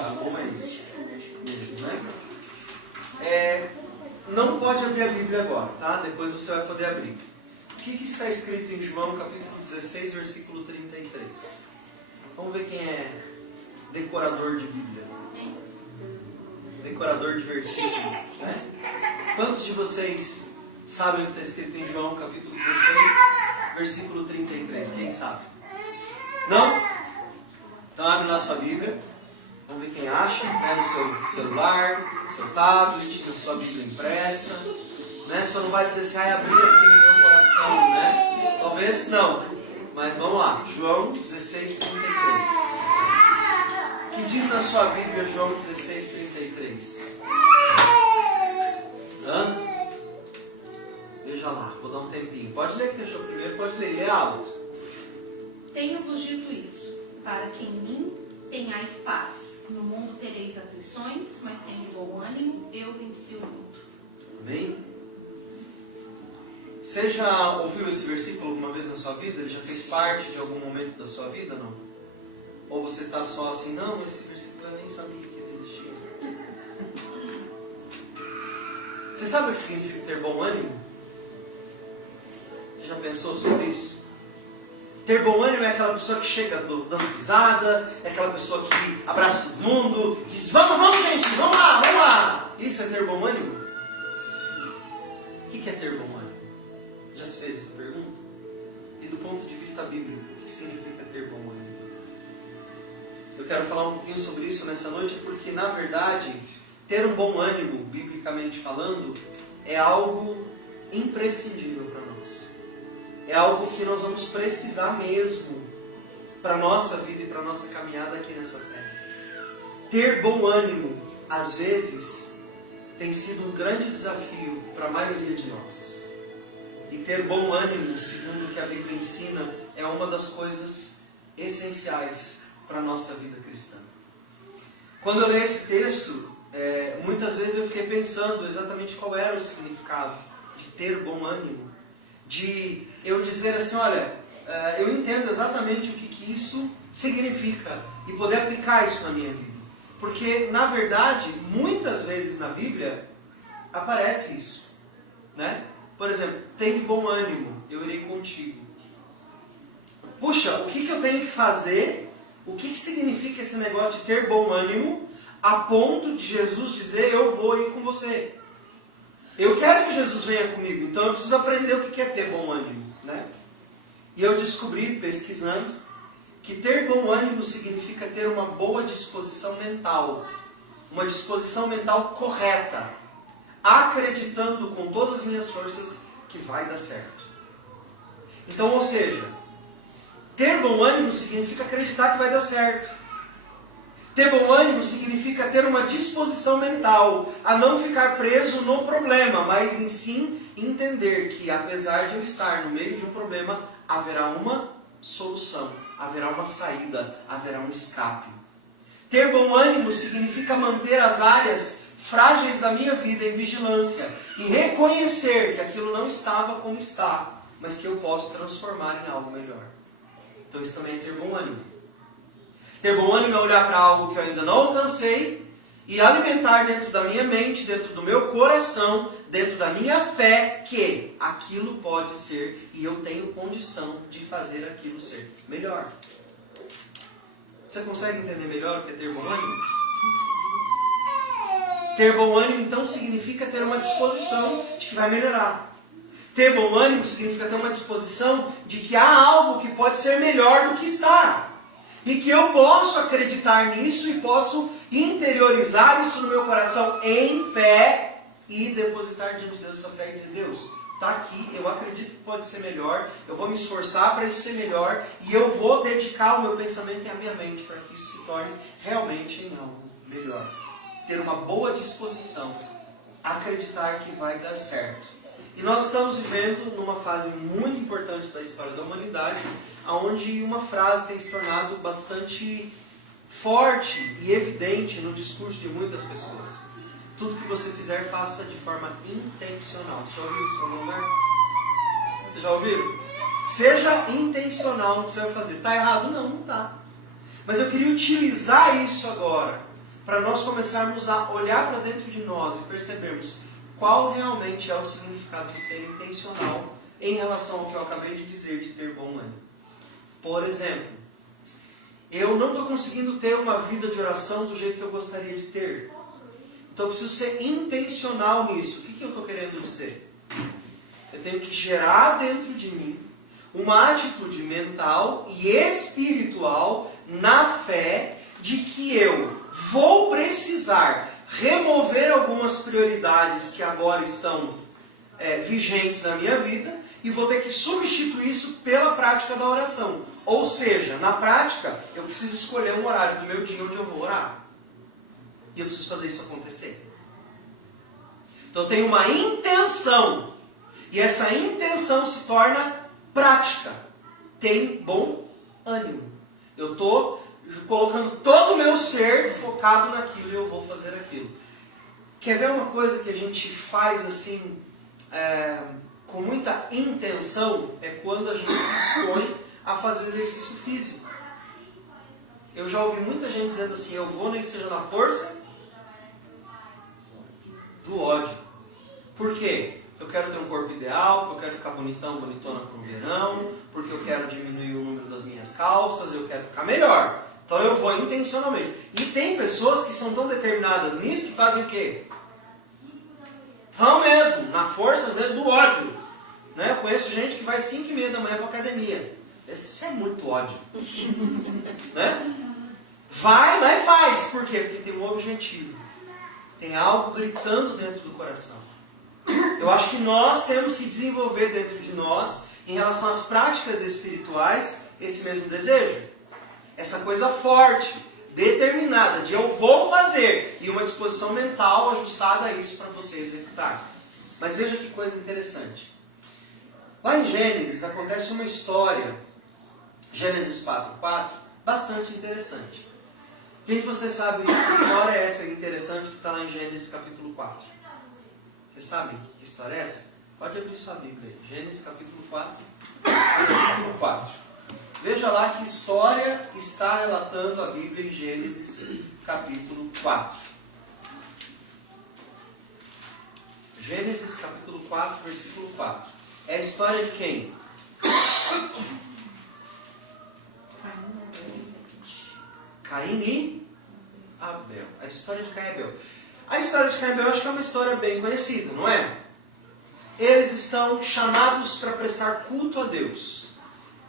ajudar. Bom, é isso mesmo, né? Não pode abrir a Bíblia agora, tá? Depois você vai poder abrir. O que está escrito em João capítulo 16, versículo 33? Vamos ver quem é decorador de Bíblia. Decorador de versículo, né? Quantos de vocês sabem o que está escrito em João capítulo 16, versículo 33? Quem sabe? Não? Então abre lá sua Bíblia. Vamos ver quem acha, né? No seu celular, no seu tablet, na sua Bíblia impressa, né? Só não vai dizer assim, abri aqui no meu coração, né? Talvez não. Mas vamos lá. João 16, 33. O que diz na sua Bíblia João 16, 33? Hã? Veja lá, vou dar um tempinho. Pode ler que eu primeiro, pode ler, lê alto. Tenho-vos dito isso, para que em mim tenhais paz. No mundo tereis aflições, mas tende bom ânimo, eu venci o mundo. Amém? Você já ouviu esse versículo alguma vez na sua vida? Ele já fez parte de algum momento da sua vida, não? Ou você está só assim, não, esse versículo eu nem sabia que ele existia. Você sabe o que significa ter bom ânimo? Você já pensou sobre isso? Ter bom ânimo é aquela pessoa que chega dando risada, é aquela pessoa que abraça todo mundo, diz, vamos gente, vamos lá. Isso é ter bom ânimo? O que é ter bom ânimo? Já se fez essa pergunta? E do ponto de vista bíblico, o que significa ter bom ânimo? Eu quero falar um pouquinho sobre isso nessa noite, porque na verdade, ter um bom ânimo, biblicamente falando, é algo imprescindível para nós. É algo que nós vamos precisar mesmo para a nossa vida e para a nossa caminhada aqui nessa terra. Ter bom ânimo, às vezes, tem sido um grande desafio para a maioria de nós. E ter bom ânimo, segundo o que a Bíblia ensina, é uma das coisas essenciais para a nossa vida cristã. Quando eu leio esse texto, muitas vezes eu fiquei pensando exatamente qual era o significado de ter bom ânimo. De eu dizer assim, olha, eu entendo exatamente o que isso significa e poder aplicar isso na minha vida. Porque, na verdade, muitas vezes na Bíblia aparece isso, né? Por exemplo, tem bom ânimo, eu irei contigo. Puxa, o que eu tenho que fazer? O que significa esse negócio de ter bom ânimo a ponto de Jesus dizer, eu vou ir com você? Eu quero que Jesus venha comigo, então eu preciso aprender o que é ter bom ânimo, né? E eu descobri, pesquisando, que ter bom ânimo significa ter uma boa disposição mental. Uma disposição mental correta. Acreditando com todas as minhas forças que vai dar certo. Então, ou seja, ter bom ânimo significa acreditar que vai dar certo. Ter bom ânimo significa ter uma disposição mental a não ficar preso no problema, mas em sim entender que apesar de eu estar no meio de um problema, haverá uma solução, haverá uma saída, haverá um escape. Ter bom ânimo significa manter as áreas frágeis da minha vida em vigilância e reconhecer que aquilo não estava como está, mas que eu posso transformar em algo melhor. Então isso também é ter bom ânimo. Ter bom ânimo é olhar para algo que eu ainda não alcancei e alimentar dentro da minha mente, dentro do meu coração, dentro da minha fé, que aquilo pode ser e eu tenho condição de fazer aquilo ser melhor. Você consegue entender melhor o que é ter bom ânimo? Ter bom ânimo, então, significa ter uma disposição de que vai melhorar. Ter bom ânimo significa ter uma disposição de que há algo que pode ser melhor do que está. E que eu posso acreditar nisso e posso interiorizar isso no meu coração em fé e depositar diante de Deus essa fé e dizer, Deus, está aqui, eu acredito que pode ser melhor, eu vou me esforçar para isso ser melhor e eu vou dedicar o meu pensamento e a minha mente para que isso se torne realmente em algo melhor. Ter uma boa disposição, acreditar que vai dar certo. E nós estamos vivendo numa fase muito importante da história da humanidade, onde uma frase tem se tornado bastante forte e evidente no discurso de muitas pessoas. Tudo que você fizer, faça de forma intencional. Você já ouviu isso em algum lugar? Vocês já ouviram? Seja intencional no que você vai fazer. Está errado? Não, não está. Mas eu queria utilizar isso agora para nós começarmos a olhar para dentro de nós e percebermos qual realmente é o significado de ser intencional em relação ao que eu acabei de dizer de ter bom ânimo. Por exemplo, eu não estou conseguindo ter uma vida de oração do jeito que eu gostaria de ter. Então eu preciso ser intencional nisso. O que eu estou querendo dizer? Eu tenho que gerar dentro de mim uma atitude mental e espiritual na fé de que eu vou precisar remover algumas prioridades que agora estão vigentes na minha vida e vou ter que substituir isso pela prática da oração. Ou seja, na prática, eu preciso escolher um horário do meu dia onde eu vou orar. E eu preciso fazer isso acontecer. Então eu tenho uma intenção. E essa intenção se torna prática. Tem bom ânimo. Eu estou colocando todo o meu ser focado naquilo e eu vou fazer aquilo. Quer ver uma coisa que a gente faz assim, com muita intenção? É quando a gente se dispõe a fazer exercício físico. Eu já ouvi muita gente dizendo assim, eu vou nem que seja na força do ódio. Por quê? Eu quero ter um corpo ideal, porque eu quero ficar bonitão, bonitona para o verão, porque eu quero diminuir o número das minhas calças, eu quero ficar melhor. Então eu vou intencionalmente. E tem pessoas que são tão determinadas nisso que fazem o quê? Vão mesmo, na força do ódio. Né? Eu conheço gente que vai 5h30 da manhã para a academia. Isso é muito ódio. Né? Vai, mas faz. Por quê? Porque tem um objetivo. Tem algo gritando dentro do coração. Eu acho que nós temos que desenvolver dentro de nós, em relação às práticas espirituais, esse mesmo desejo. Essa coisa forte, determinada, de eu vou fazer, e uma disposição mental ajustada a isso para você executar. Mas veja que coisa interessante. Lá em Gênesis acontece uma história, Gênesis 4:4, bastante interessante. Quem de vocês sabe que história é essa interessante que está lá em Gênesis capítulo 4? Vocês sabem que história é essa? Pode abrir sua Bíblia aí. Gênesis capítulo 4, versículo 4. Veja lá que história está relatando a Bíblia em Gênesis capítulo 4. Gênesis capítulo 4, versículo 4. É a história de quem? Caim e Abel. A história de Caim e Abel. A história de Caim e Abel eu acho que é uma história bem conhecida, não é? Eles estão chamados para prestar culto a Deus.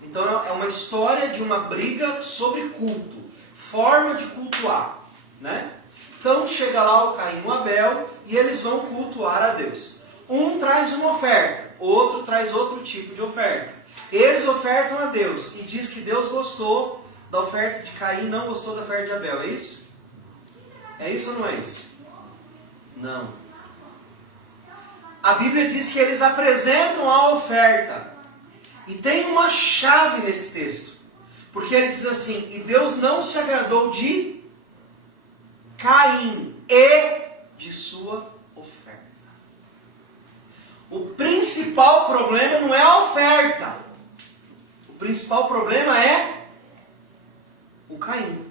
Então é uma história de uma briga sobre culto. Forma de cultuar. Né? Então chega lá o Caim e o Abel e eles vão cultuar a Deus. Um traz uma oferta, outro traz outro tipo de oferta. Eles ofertam a Deus e diz que Deus gostou da oferta de Caim e não gostou da oferta de Abel. É isso? É isso ou não é isso? Não. A Bíblia diz que eles apresentam a oferta. E tem uma chave nesse texto. Porque ele diz assim, e Deus não se agradou de Caim e de sua oferta. O principal problema não é a oferta. O principal problema é o Caim.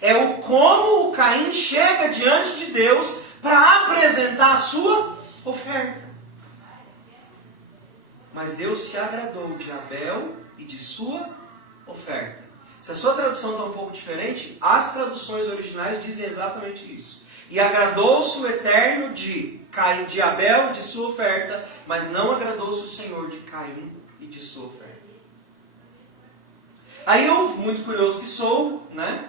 É o como o Caim chega diante de Deus para apresentar a sua oferta. Mas Deus se agradou de Abel e de sua oferta. Se a sua tradução está um pouco diferente, as traduções originais dizem exatamente isso. E agradou-se o Eterno de Abel e de sua oferta, mas não agradou-se o Senhor de Caim e de sua oferta. Aí eu, muito curioso que sou, né?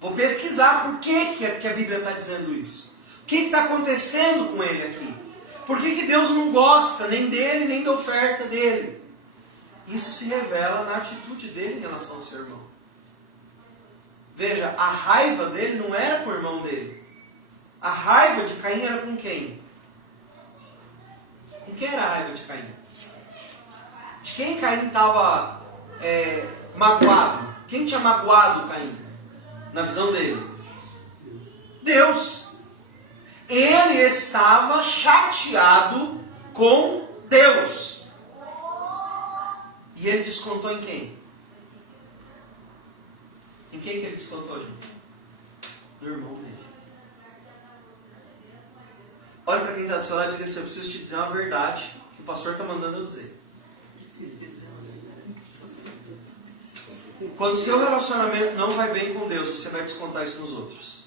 Vou pesquisar por que a Bíblia está dizendo isso. O que está acontecendo com ele aqui? Por que Deus não gosta nem dele, nem da oferta dele? Isso se revela na atitude dele em relação ao seu irmão. Veja, a raiva dele não era com o irmão dele. A raiva de Caim era com quem? Com quem era a raiva de Caim? De quem Caim estava magoado? Quem tinha magoado Caim? Na visão dele? Deus. Ele estava chateado com Deus. E ele descontou em quem? Em quem que ele descontou, gente? Olhe para quem está do seu lado e diga assim: eu preciso te dizer uma verdade que o pastor está mandando eu dizer. Quando o seu relacionamento não vai bem com Deus, você vai descontar isso nos outros.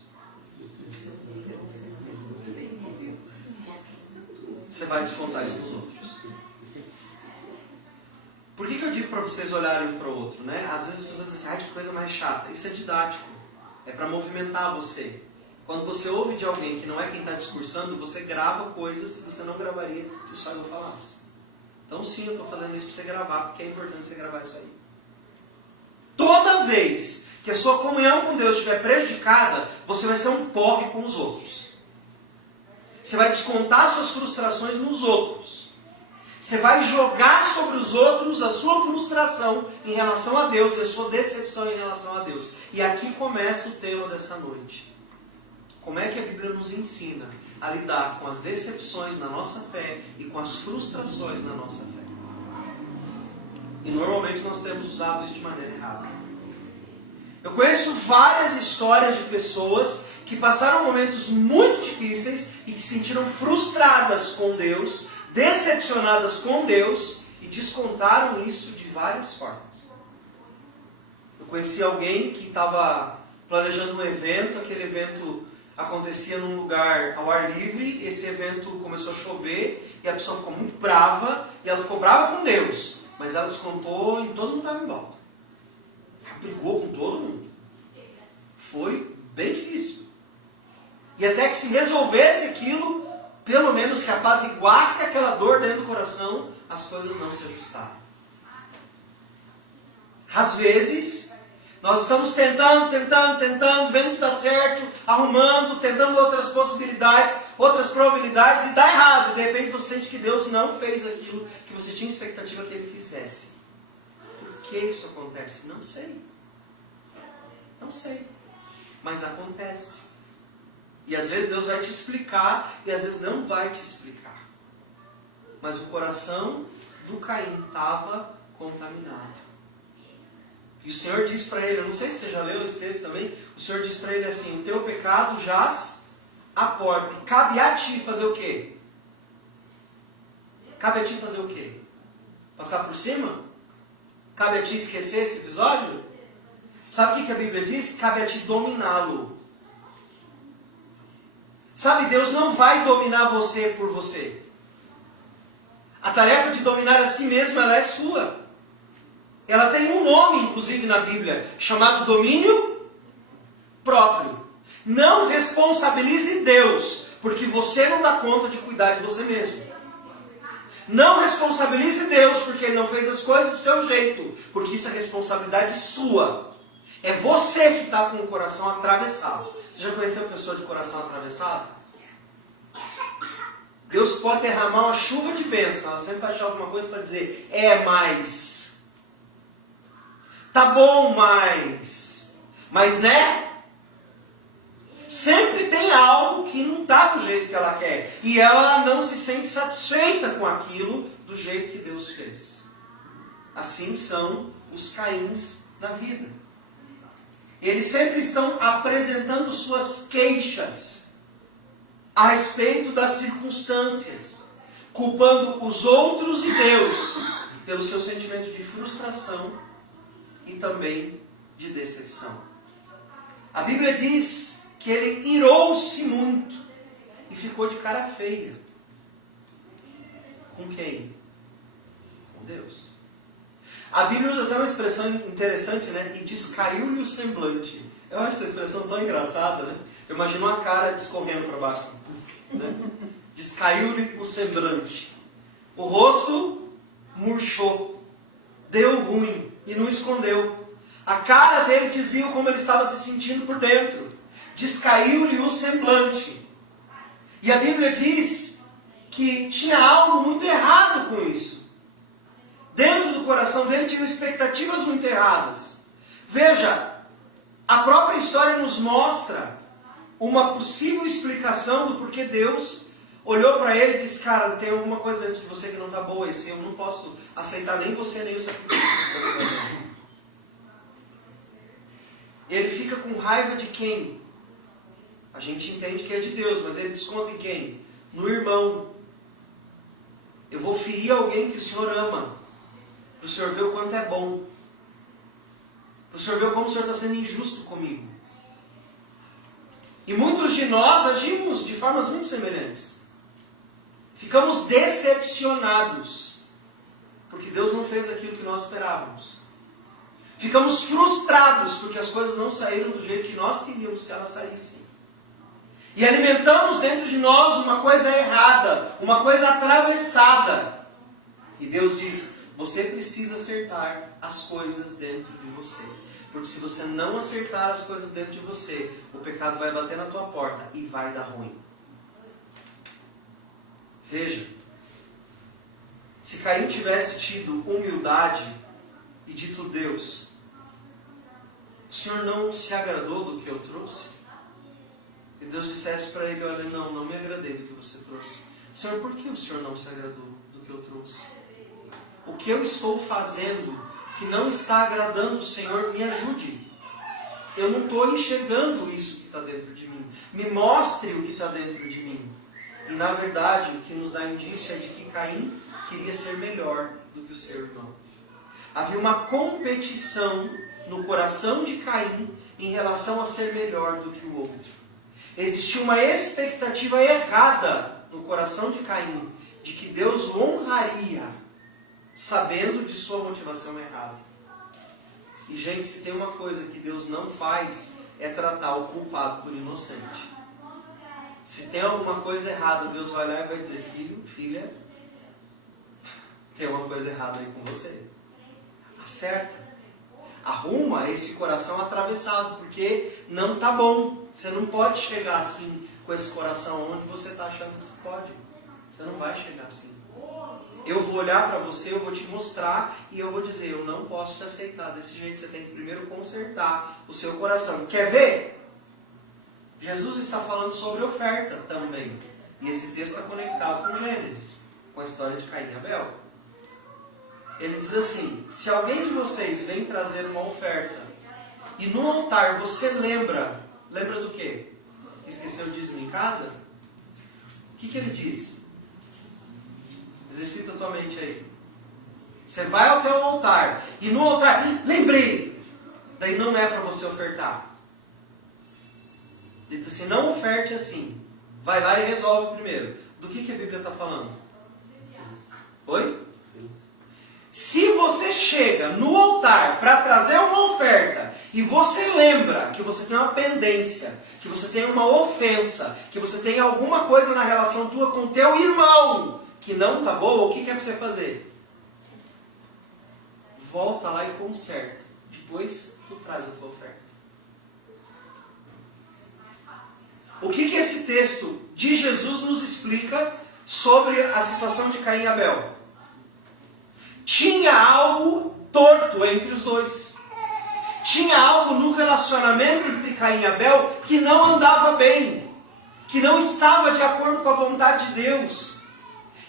Você vai descontar isso nos outros. Por que eu digo para vocês olharem um para o outro, né? Às vezes as pessoas dizem, ai, que coisa mais chata. Isso é didático. É para movimentar você. Quando você ouve de alguém que não é quem está discursando, você grava coisas que você não gravaria se só eu falasse. Então sim, eu estou fazendo isso para você gravar, porque é importante você gravar isso aí. Toda vez que a sua comunhão com Deus estiver prejudicada, você vai ser um porre com os outros. Você vai descontar suas frustrações nos outros. Você vai jogar sobre os outros a sua frustração em relação a Deus e a sua decepção em relação a Deus. E aqui começa o tema dessa noite. Como é que a Bíblia nos ensina a lidar com as decepções na nossa fé e com as frustrações na nossa fé? E normalmente nós temos usado isso de maneira errada. Eu conheço várias histórias de pessoas que passaram momentos muito difíceis e que se sentiram frustradas com Deus, decepcionadas com Deus e descontaram isso de várias formas. Eu conheci alguém que estava planejando um evento, aquele evento acontecia num lugar ao ar livre, esse evento começou a chover e a pessoa ficou muito brava e ela ficou brava com Deus. Mas ela descontou em todo mundo que estava em volta. Ela brigou com todo mundo. Foi bem difícil. E até que se resolvesse aquilo, pelo menos que apaziguasse aquela dor dentro do coração, as coisas não se ajustaram. Às vezes, nós estamos tentando, vendo se dá certo, arrumando, tentando outras possibilidades, outras probabilidades, e dá errado. De repente você sente que Deus não fez aquilo que você tinha expectativa que Ele fizesse. Por que isso acontece? Não sei. Não sei. Mas acontece. E às vezes Deus vai te explicar, e às vezes não vai te explicar. Mas o coração do Caim estava contaminado. E o Senhor diz para ele, eu não sei se você já leu esse texto também, o Senhor diz para ele assim, o teu pecado jaz à porta. E cabe a ti fazer o quê? Cabe a ti fazer o quê? Passar por cima? Cabe a ti esquecer esse episódio? Sabe o que a Bíblia diz? Cabe a ti dominá-lo. Sabe, Deus não vai dominar você por você. A tarefa de dominar a si mesmo, ela é sua. Ela tem um nome, inclusive, na Bíblia, chamado domínio próprio. Não responsabilize Deus, porque você não dá conta de cuidar de você mesmo. Não responsabilize Deus, porque Ele não fez as coisas do seu jeito, porque isso é responsabilidade sua. É você que está com o coração atravessado. Você já conheceu uma pessoa de coração atravessado? Deus pode derramar uma chuva de bênção, ela sempre vai achar alguma coisa para dizer, mais. Tá bom, mas né? Sempre tem algo que não está do jeito que ela quer. E ela não se sente satisfeita com aquilo do jeito que Deus fez. Assim são os Caíns na vida. Eles sempre estão apresentando suas queixas a respeito das circunstâncias, culpando os outros e Deus pelo seu sentimento de frustração e também de decepção. A Bíblia diz que ele irou-se muito e ficou de cara feia. Com quem? Com Deus. A Bíblia usa até uma expressão interessante, né? E descaiu-lhe o semblante. Eu acho essa expressão tão engraçada, né? Eu imagino uma cara escorrendo para baixo. Né? Descaiu-lhe o semblante. O rosto murchou. Deu ruim. E não escondeu. A cara dele dizia como ele estava se sentindo por dentro. Descaiu-lhe o semblante. E a Bíblia diz que tinha algo muito errado com isso. Dentro do coração dele tinham expectativas muito erradas. Veja, a própria história nos mostra uma possível explicação do porquê Deus olhou para ele e disse, cara, tem alguma coisa dentro de você que não está boa, e assim, eu não posso aceitar nem você, nem o sacrifício que você está fazendo. Ele fica com raiva de quem? A gente entende que é de Deus, mas ele desconta em quem? no irmão. Eu vou ferir alguém que o Senhor ama. Para o Senhor ver o quanto é bom. Para o Senhor ver como o Senhor está sendo injusto comigo. E muitos de nós agimos de formas muito semelhantes. Ficamos decepcionados. Porque Deus não fez aquilo que nós esperávamos. Ficamos frustrados porque as coisas não saíram do jeito que nós queríamos que elas saíssem. E alimentamos dentro de nós uma coisa errada, uma coisa atravessada. E Deus diz, você precisa acertar as coisas dentro de você. Porque se você não acertar as coisas dentro de você, o pecado vai bater na tua porta e vai dar ruim. Veja, se Caim tivesse tido humildade e dito, Deus, o Senhor não se agradou do que eu trouxe? E Deus dissesse para ele, olha, não me agradei do que você trouxe. Senhor, por que o Senhor não se agradou do que eu trouxe? O que eu estou fazendo que não está agradando o Senhor, me ajude. Eu não estou enxergando isso que está dentro de mim. Me mostre o que está dentro de mim. E na verdade, o que nos dá indício é de que Caim queria ser melhor do que o seu irmão. Havia uma competição no coração de Caim em relação a ser melhor do que o outro. Existia uma expectativa errada no coração de Caim de que Deus o honraria, sabendo de sua motivação errada. E gente, se tem uma coisa que Deus não faz, é tratar o culpado por inocente. Se tem alguma coisa errada, Deus vai lá e vai dizer, filho, filha, tem uma coisa errada aí com você. Acerta. Arruma esse coração atravessado, porque não está bom. Você não pode chegar assim com esse coração onde você está achando que você pode. Você não vai chegar assim. Eu vou olhar para você, eu vou te mostrar e eu vou dizer, eu não posso te aceitar desse jeito. Você tem que primeiro consertar o seu coração. Quer ver? Jesus está falando sobre oferta também. E esse texto está conectado com Gênesis, com a história de Caim e Abel. Ele diz assim, se alguém de vocês vem trazer uma oferta e no altar você lembra do quê? Esqueceu o dízimo em casa? O que ele diz? Exercita a tua mente aí. Você vai até o altar e no altar, lembrei, daí não é para você ofertar. Ele diz assim, não oferte assim. Vai lá e resolve primeiro. Do que a Bíblia está falando? Oi? Se você chega no altar para trazer uma oferta e você lembra que você tem uma pendência, que você tem uma ofensa, que você tem alguma coisa na relação tua com teu irmão que não está boa, o que é para você fazer? Volta lá e conserta. Depois tu traz a tua oferta. O que esse texto de Jesus nos explica sobre a situação de Caim e Abel? Tinha algo torto entre os dois. Tinha algo no relacionamento entre Caim e Abel que não andava bem. Que não estava de acordo com a vontade de Deus.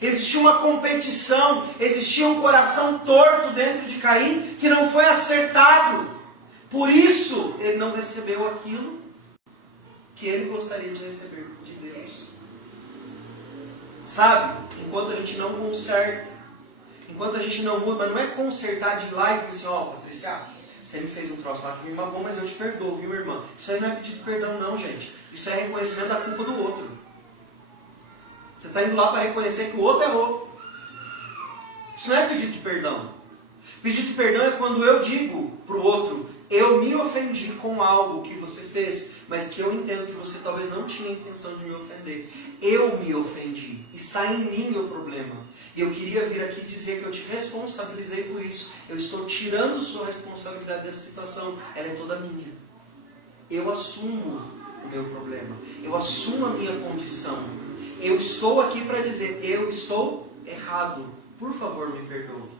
Existia uma competição, existia um coração torto dentro de Caim que não foi acertado. Por isso, ele não recebeu aquilo que ele gostaria de receber de Deus. Sabe? Enquanto a gente não conserta, enquanto a gente não muda, mas não é consertar de ir lá e dizer assim, ó, Patrícia, você me fez um troço lá que me magoou, mas eu te perdoo, viu, irmã? Isso aí não é pedido de perdão não, gente. Isso é reconhecimento da culpa do outro. Você está indo lá para reconhecer que o outro errou. Isso não é pedido de perdão. Pedido de perdão é quando eu digo para o outro, eu me ofendi com algo que você fez, mas que eu entendo que você talvez não tinha intenção de me ofender. Eu me ofendi. Está em mim o problema. E eu queria vir aqui dizer que eu te responsabilizei por isso. Eu estou tirando sua responsabilidade dessa situação. Ela é toda minha. Eu assumo o meu problema. Eu assumo a minha condição. Eu estou aqui para dizer, eu estou errado. Por favor, me perdoe.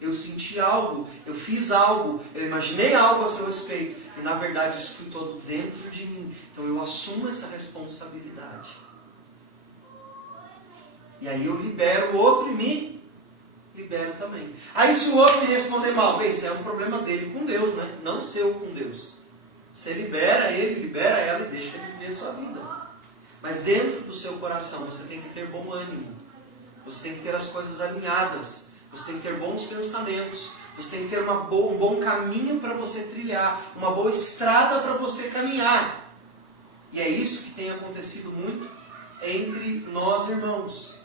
Eu senti algo, eu fiz algo, eu imaginei algo a seu respeito. E na verdade isso foi todo dentro de mim. Então eu assumo essa responsabilidade. E aí eu libero o outro e me libero também. Aí se o outro me responder mal, bem, isso é um problema dele com Deus, né? Não seu com Deus. Você libera ele, libera ela e deixa ele viver a sua vida. Mas dentro do seu coração você tem que ter bom ânimo. Você tem que ter as coisas alinhadas. Você tem que ter bons pensamentos. Você tem que ter um bom caminho para você trilhar. Uma boa estrada para você caminhar. E é isso que tem acontecido muito entre nós, irmãos.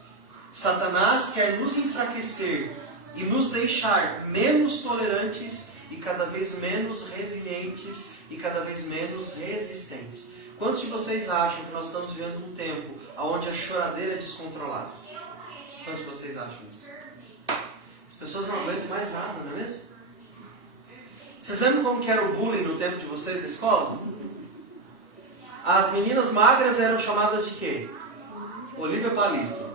Satanás quer nos enfraquecer e nos deixar menos tolerantes e cada vez menos resilientes e cada vez menos resistentes. Quantos de vocês acham que nós estamos vivendo um tempo onde a choradeira é descontrolada? Quantos de vocês acham isso? As pessoas não aguentam mais nada, não é mesmo? Vocês lembram como que era o bullying no tempo de vocês na escola? As meninas magras eram chamadas de quê? Olívia Palito.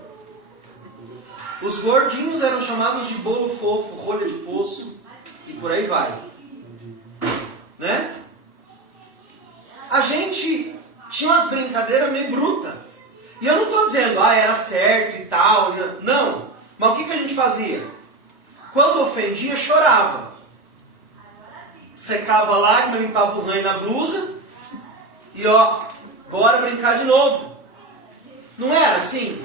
Os gordinhos eram chamados de bolo fofo, rolha de poço e por aí vai. Né? A gente tinha umas brincadeiras meio brutas. E eu não estou dizendo, era certo e tal. Não. Mas o que a gente fazia? Quando ofendia, chorava. Secava a lágrima, limpava o ranho na blusa. E bora brincar de novo. Não era assim?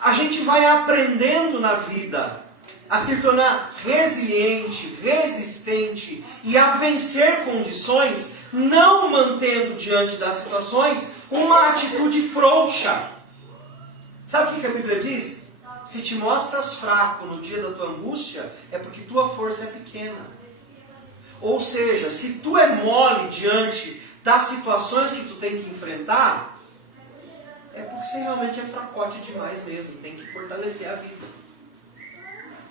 A gente vai aprendendo na vida a se tornar resiliente, resistente e a vencer condições, não mantendo diante das situações uma atitude frouxa. Sabe o que a Bíblia diz? Se te mostras fraco no dia da tua angústia, é porque tua força é pequena. Ou seja, se tu é mole diante das situações que tu tem que enfrentar, é porque você realmente é fracote demais mesmo. Tem que fortalecer a vida.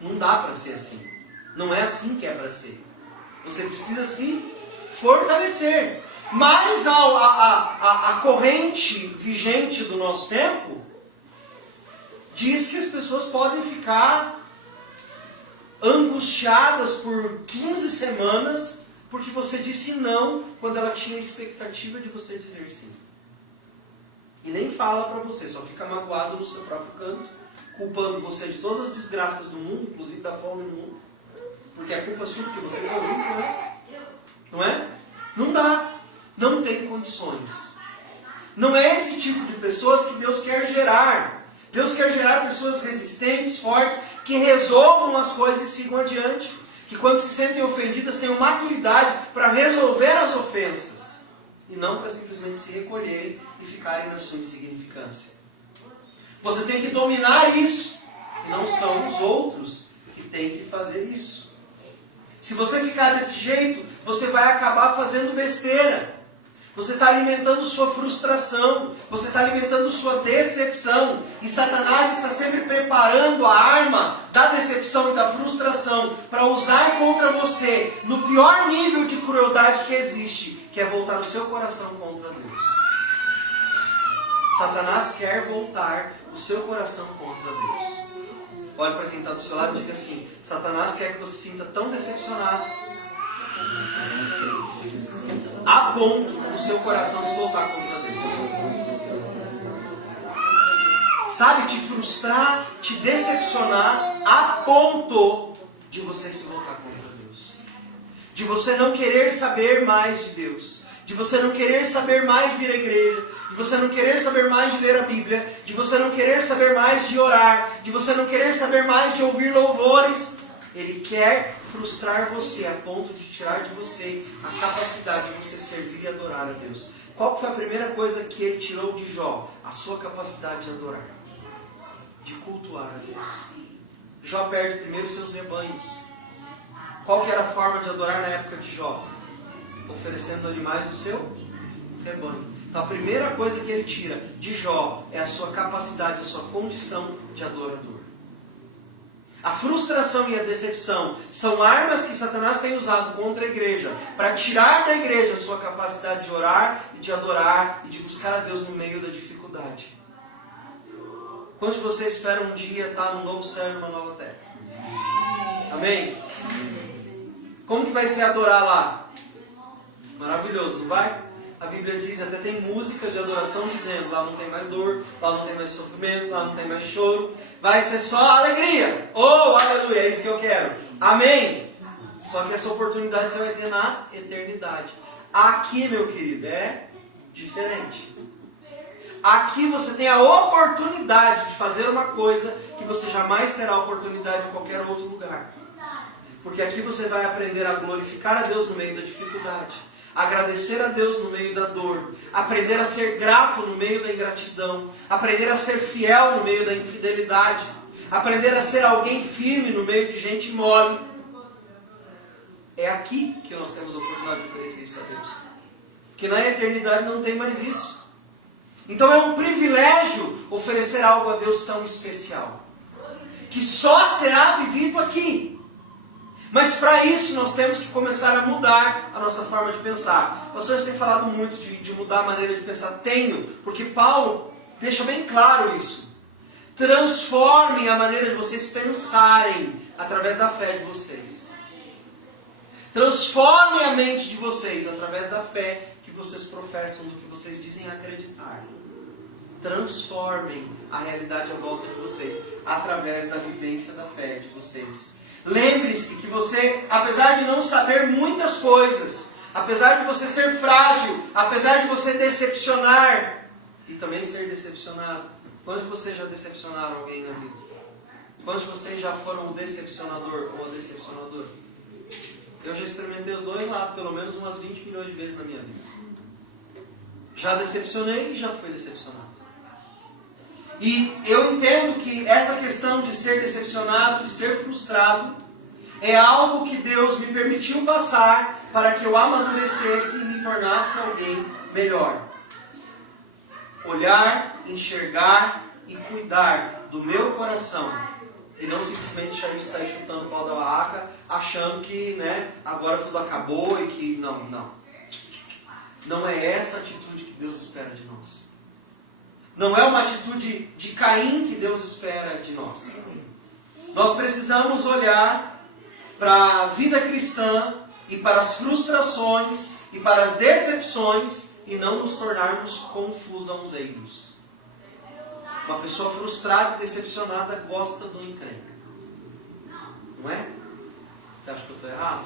Não dá para ser assim. Não é assim que é para ser. Você precisa se fortalecer. Mas a corrente vigente do nosso tempo diz que as pessoas podem ficar angustiadas por 15 semanas porque você disse não quando ela tinha a expectativa de você dizer sim. E nem fala para você, só fica magoado no seu próprio canto, culpando você de todas as desgraças do mundo, inclusive da fome no mundo, porque é culpa sua, porque você é rico, né? Não é? Não dá. Não tem condições. Não é esse tipo de pessoas que Deus quer gerar. Deus quer gerar pessoas resistentes, fortes, que resolvam as coisas e sigam adiante. Que quando se sentem ofendidas tenham maturidade para resolver as ofensas. E não para simplesmente se recolherem e ficarem na sua insignificância. Você tem que dominar isso. E não são os outros que têm que fazer isso. Se você ficar desse jeito, você vai acabar fazendo besteira. Você está alimentando sua frustração. Você está alimentando sua decepção. E Satanás está sempre preparando a arma da decepção e da frustração para usar contra você no pior nível de crueldade que existe, que é voltar o seu coração contra Deus. Satanás quer voltar o seu coração contra Deus. Olhe para quem está do seu lado e diga assim: Satanás quer que você se sinta tão decepcionado a ponto do seu coração se voltar contra Deus. Sabe, te frustrar, te decepcionar a ponto de você se voltar contra Deus. De você não querer saber mais de Deus. De você não querer saber mais de vir à igreja. De você não querer saber mais de ler a Bíblia. De você não querer saber mais de orar. De você não querer saber mais de ouvir louvores. Ele quer frustrar você a ponto de tirar de você a capacidade de você servir e adorar a Deus. Qual foi a primeira coisa que ele tirou de Jó? A sua capacidade de adorar. De cultuar a Deus. Jó perde primeiro seus rebanhos. Qual que era a forma de adorar na época de Jó? Oferecendo animais do seu rebanho. Então a primeira coisa que ele tira de Jó é a sua capacidade, a sua condição de adorador. A frustração e a decepção são armas que Satanás tem usado contra a igreja para tirar da igreja a sua capacidade de orar e de adorar e de buscar a Deus no meio da dificuldade. Quantos de vocês esperam um dia estar num novo céu e numa nova terra? Amém? Como que vai ser adorar lá? Maravilhoso, não vai? A Bíblia diz, até tem músicas de adoração dizendo, lá não tem mais dor, lá não tem mais sofrimento, lá não tem mais choro, vai ser só alegria. Oh, aleluia, é isso que eu quero. Amém? Só que essa oportunidade você vai ter na eternidade. Aqui, meu querido, é diferente. Aqui você tem a oportunidade de fazer uma coisa que você jamais terá a oportunidade em qualquer outro lugar. Porque aqui você vai aprender a glorificar a Deus no meio da dificuldade, agradecer a Deus no meio da dor, aprender a ser grato no meio da ingratidão, aprender a ser fiel no meio da infidelidade, aprender a ser alguém firme no meio de gente mole. É aqui que nós temos a oportunidade de oferecer isso a Deus. Porque na eternidade não tem mais isso. Então é um privilégio oferecer algo a Deus tão especial, que só será vivido aqui. Mas para isso nós temos que começar a mudar a nossa forma de pensar. O pastor tem falado muito de mudar a maneira de pensar. Tenho, porque Paulo deixa bem claro isso. Transformem a maneira de vocês pensarem através da fé de vocês. Transformem a mente de vocês através da fé que vocês professam, do que vocês dizem acreditar. Transformem a realidade à volta de vocês através da vivência da fé de vocês. Lembre-se que você, apesar de não saber muitas coisas, apesar de você ser frágil, apesar de você decepcionar e também ser decepcionado. Quantos de vocês já decepcionaram alguém na vida? Quantos de vocês já foram o decepcionador ou a decepcionadora? Eu já experimentei os dois lados, pelo menos umas 20 milhões de vezes na minha vida. Já decepcionei e já fui decepcionado. E eu entendo que essa questão de ser decepcionado, de ser frustrado, é algo que Deus me permitiu passar para que eu amadurecesse e me tornasse alguém melhor. Olhar, enxergar e cuidar do meu coração. E não simplesmente sair chutando o pau da barraca, achando que agora tudo acabou e que não. Não é essa atitude que Deus espera de nós. Não é uma atitude de Caim que Deus espera de nós. Nós precisamos olhar para a vida cristã e para as frustrações e para as decepções e não nos tornarmos confusãozeiros. Uma pessoa frustrada e decepcionada gosta do encrenca. Não é? Você acha que eu estou errado?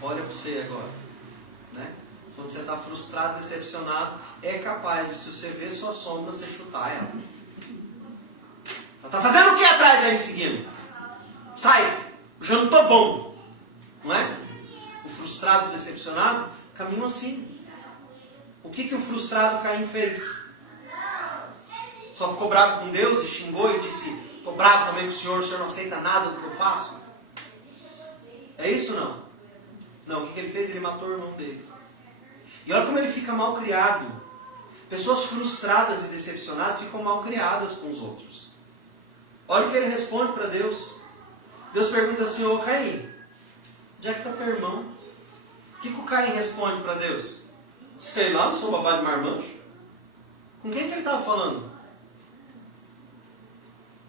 Olha para você agora. Quando você está frustrado, decepcionado, é capaz de, se você ver sua sombra, você chutar ela. Está fazendo o que atrás aí seguindo? Sai! Eu já não estou bom. Não é? O frustrado, decepcionado, caminham assim. O que o frustrado Caim fez? Só ficou bravo com Deus e xingou e disse: estou bravo também com o senhor não aceita nada do que eu faço? É isso ou não? Não, o que ele fez? Ele matou o irmão dele. E olha como ele fica mal criado. Pessoas frustradas e decepcionadas ficam mal criadas com os outros. Olha o que ele responde para Deus. Deus pergunta assim: ô Caim, onde é que está teu irmão? O que o Caim responde para Deus? Sei lá, não sou babá de marmanjo. Com quem que ele estava falando?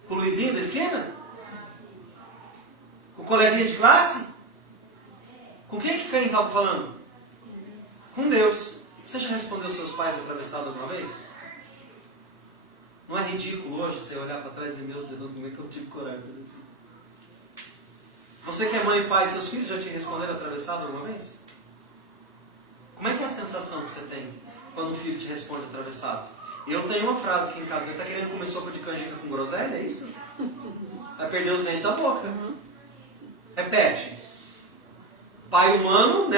Com o Luizinho da esquina? Com o coleguinha de classe? Com quem que Caim estava falando? Com Deus. Você já respondeu seus pais atravessados alguma vez? Não é ridículo hoje você olhar para trás e dizer: meu Deus, como é que eu tive coragem de fazer isso? Você que é mãe e pai, seus filhos já te responderam atravessado alguma vez? Como é que é a sensação que você tem quando um filho te responde atravessado? Eu tenho uma frase aqui em casa: ele está querendo comer sopa de canjica com groselha, é isso? Vai perder os dentes da boca. Repete. Pai humano,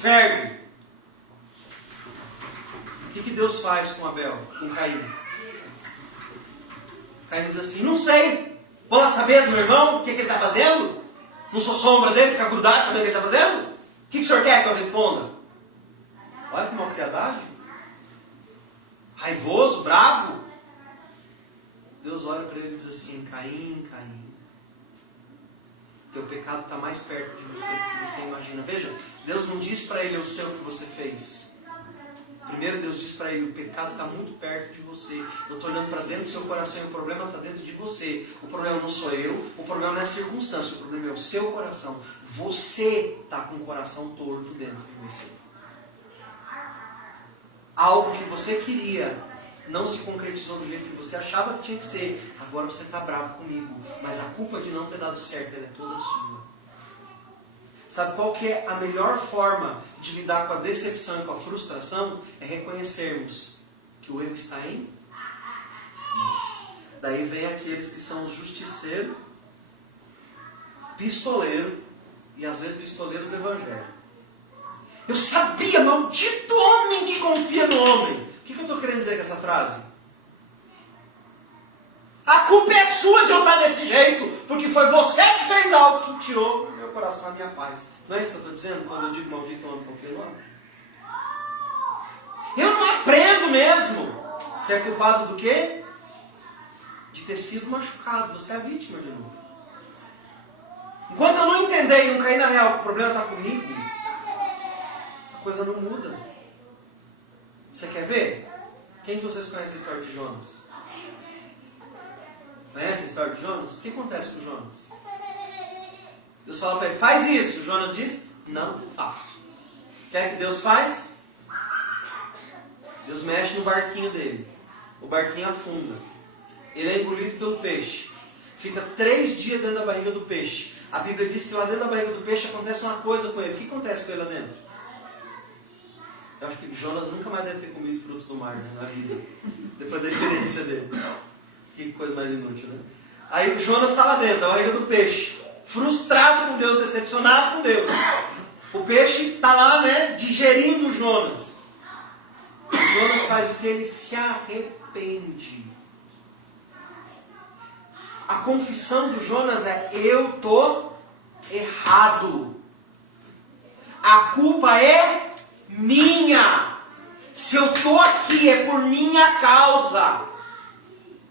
ferve. O que Deus faz com Abel, com Caim? Caim diz assim: não sei. Vou lá saber do meu irmão o que ele está fazendo? Não sou sombra dele, ficar grudado sabendo o que ele está fazendo? O que o senhor quer que eu responda? Olha que malcriadagem. Raivoso, bravo. Deus olha para ele e diz assim: Caim, teu pecado está mais perto de você do que você imagina. Veja, Deus não diz para ele: eu sei o que você fez. Primeiro Deus diz para ele: o pecado está muito perto de você. Eu estou olhando para dentro do seu coração e o problema está dentro de você. O problema não sou eu, o problema não é a circunstância, o problema é o seu coração. Você está com o coração torto dentro de você. Algo que você queria não se concretizou do jeito que você achava que tinha que ser. Agora você está bravo comigo, mas a culpa de não ter dado certo ela é toda sua. Sabe qual que é a melhor forma de lidar com a decepção e com a frustração? É reconhecermos Que o erro está em nós. Daí vem aqueles que são justiceiro, pistoleiro, e às vezes pistoleiro do Evangelho. Eu sabia, maldito homem que confia no homem. O que eu estou querendo dizer com essa frase? A culpa é sua de eu estar desse jeito, porque foi você que fez algo que tirou do meu coração a minha paz. Não é isso que eu estou dizendo quando eu digo maldito homem que confia no homem? Eu não aprendo mesmo. Você é culpado do quê? De ter sido machucado. Você é a vítima de novo. Enquanto eu não entender e não cair na real que o problema está comigo, a coisa não muda. Você quer ver? Quem de vocês conhece a história de Jonas? Conhece a história de Jonas? O que acontece com Jonas? Deus fala para ele, faz isso. Jonas diz, não faço. O que é que Deus faz? Deus mexe no barquinho dele. O barquinho afunda. Ele é engolido pelo peixe. Fica 3 dias dentro da barriga do peixe. A Bíblia diz que lá dentro da barriga do peixe acontece uma coisa com ele. O que acontece com ele lá dentro? Eu acho que Jonas nunca mais deve ter comido frutos do mar, né, na vida. Depois da experiência dele. Que coisa mais inútil, né? Aí o Jonas está lá dentro da barriga do peixe. Frustrado com Deus, decepcionado com Deus. O peixe está lá, né, digerindo o Jonas. Jonas faz o que? Ele se arrepende. A confissão do Jonas é, eu estou errado. A culpa é minha. Se eu estou aqui é por minha causa.